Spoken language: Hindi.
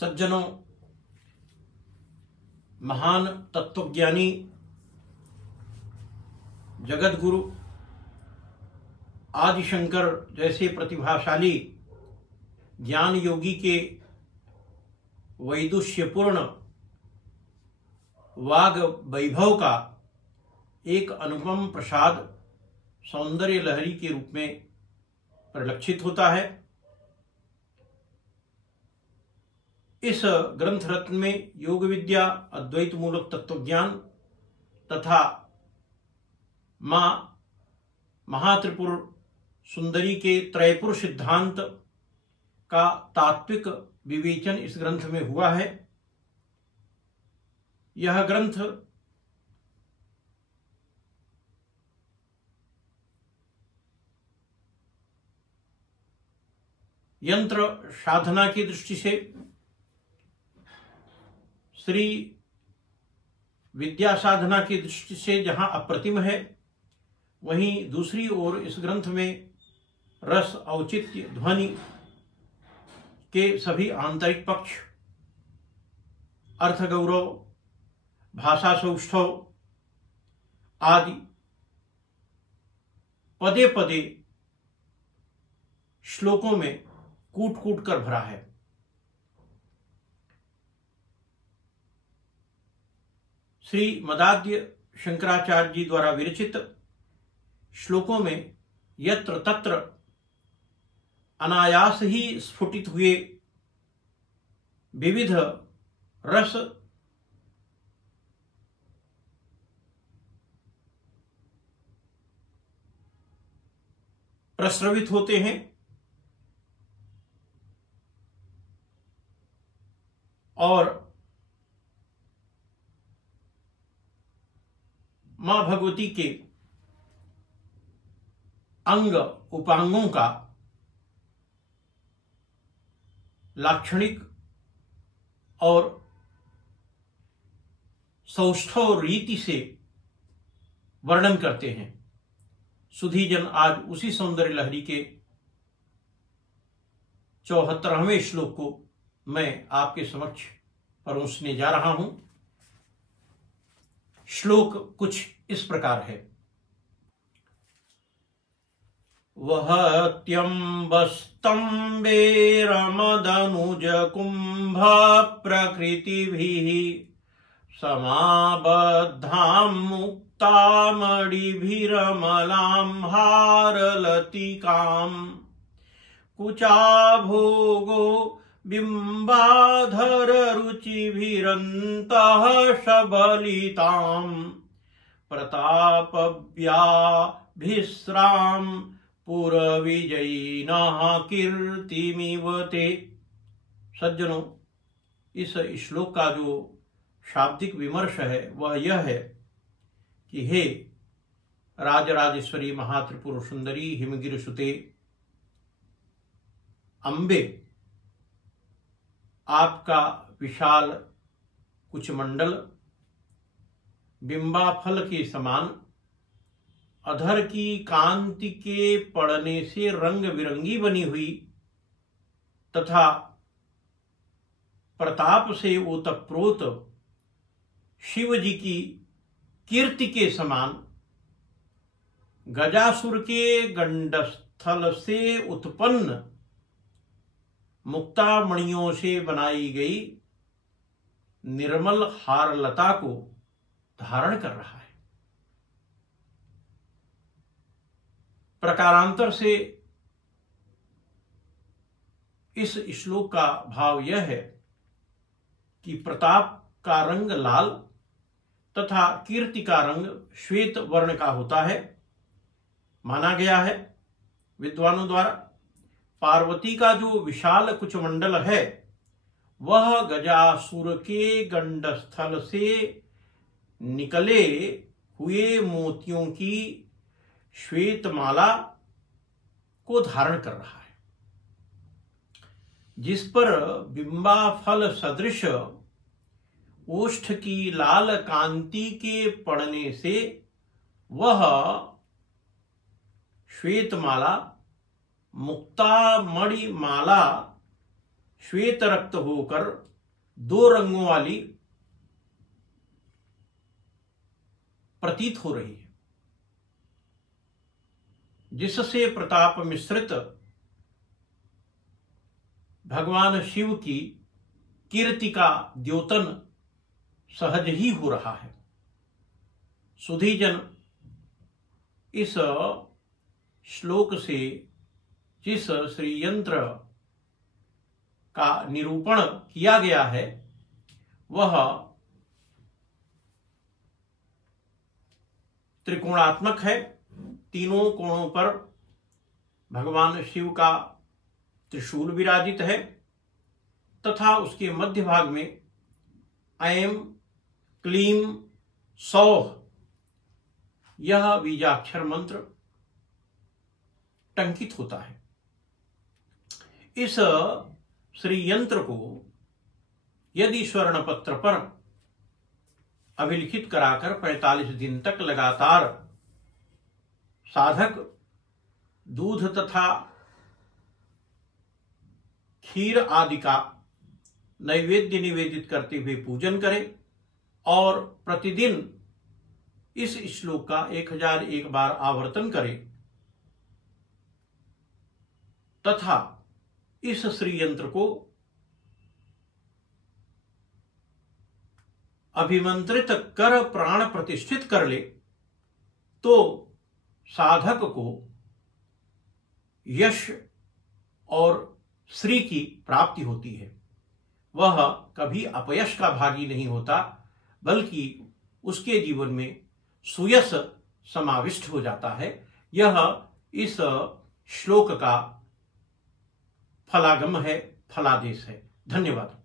सज्जनों, महान तत्वज्ञानी जगत गुरु आदि शंकर जैसे प्रतिभाशाली ज्ञान योगी के वैदुष्यपूर्ण वाग वैभव का एक अनुपम प्रसाद सौंदर्य लहरी के रूप में परिलक्षित होता है। इस ग्रंथ रत्न में योग विद्या, अद्वैत मूलक तत्वज्ञान तथा मां महात्रिपुर सुंदरी के त्रयपुर सिद्धांत का तात्विक विवेचन इस ग्रंथ में हुआ है। यह ग्रंथ यंत्र साधना की दृष्टि से श्री विद्या साधना की दृष्टि से जहां अप्रतिम है, वहीं दूसरी ओर इस ग्रंथ में रस, औचित्य, ध्वनि के सभी आंतरिक पक्ष, अर्थ गौरव, भाषा सौष्ठव आदि पदे पदे श्लोकों में कूट कूट कर भरा है। श्री मदाद्य शंकराचार्य जी द्वारा विरचित श्लोकों में यत्र तत्र अनायास ही स्फुटित हुए विविध रस प्रस्रवित होते हैं और मां भगवती के अंग उपांगों का लाक्षणिक और सौष्ठव रीति से वर्णन करते हैं। सुधीजन आज उसी सौंदर्य लहरी के 74वें श्लोक को मैं आपके समक्ष परोसने जा रहा हूं। श्लोक कुछ इस प्रकार है। वहत्यम्बस्तम्बेरमदनुज कुंभ प्रकृतिभिः समाबद्धां मुक्तामणिभिरमलां हारलतिकां कुचाभोगो बिंबाधर रुचिभिरन्तः सबलितां प्रतापव्याभिस्रां पुरविजयिनः कीर्तिमिव ते। सज्जनों, इस श्लोक का जो शाब्दिक विमर्श है वह यह है कि हे राजराजेश्वरी महात्रिपुर सुंदरी हिमगिरि सुते अम्बे, आपका विशाल कुचमंडल बिंबाफल के समान अधर की कांति के पड़ने से रंग बिरंगी बनी हुई तथा प्रताप से ओतप्रोत शिव जी की कीर्ति के समान गजासुर के गंडस्थल से उत्पन्न मुक्तामणियों से बनाई गई निर्मल हारलता को धारण कर रहा है। प्रकारांतर से इस श्लोक का भाव यह है कि प्रताप का रंग लाल तथा कीर्ति का रंग श्वेत वर्ण का होता है। माना गया है विद्वानों द्वारा पार्वती का जो विशाल कुचमंडल है वह गजासुर के गंडस्थल से निकले हुए मोतियों की श्वेत माला को धारण कर रहा है, जिस पर बिंबाफल सदृश ओष्ठ की लाल कांति के पड़ने से वह श्वेत माला मुक्ता मणि माला श्वेत रक्त होकर दो रंगों वाली प्रतीत हो रही है, जिससे प्रताप मिश्रित भगवान शिव की कीर्ति का द्योतन सहज ही हो रहा है। सुधीजन, इस श्लोक से जिस श्री यंत्र का निरूपण किया गया है वह त्रिकोणात्मक है। तीनों कोणों पर भगवान शिव का त्रिशूल विराजित है तथा उसके मध्य भाग में ऐं क्लीं सौः यह बीजाक्षर मंत्र टंकित होता है। इस श्री यंत्र को यदि स्वर्ण पत्र पर अभिलिखित कराकर 45 दिन तक लगातार साधक दूध तथा खीर आदि का नैवेद्य निवेदित करते हुए पूजन करें और प्रतिदिन इस श्लोक का 1001 बार आवर्तन करें तथा इस श्री यंत्र को अभिमंत्रित कर प्राण प्रतिष्ठित कर ले तो साधक को यश और श्री की प्राप्ति होती है। वह कभी अपयश का भागी नहीं होता, बल्कि उसके जीवन में सुयश समाविष्ट हो जाता है। यह इस श्लोक का फलागम है, फलादेश है। धन्यवाद।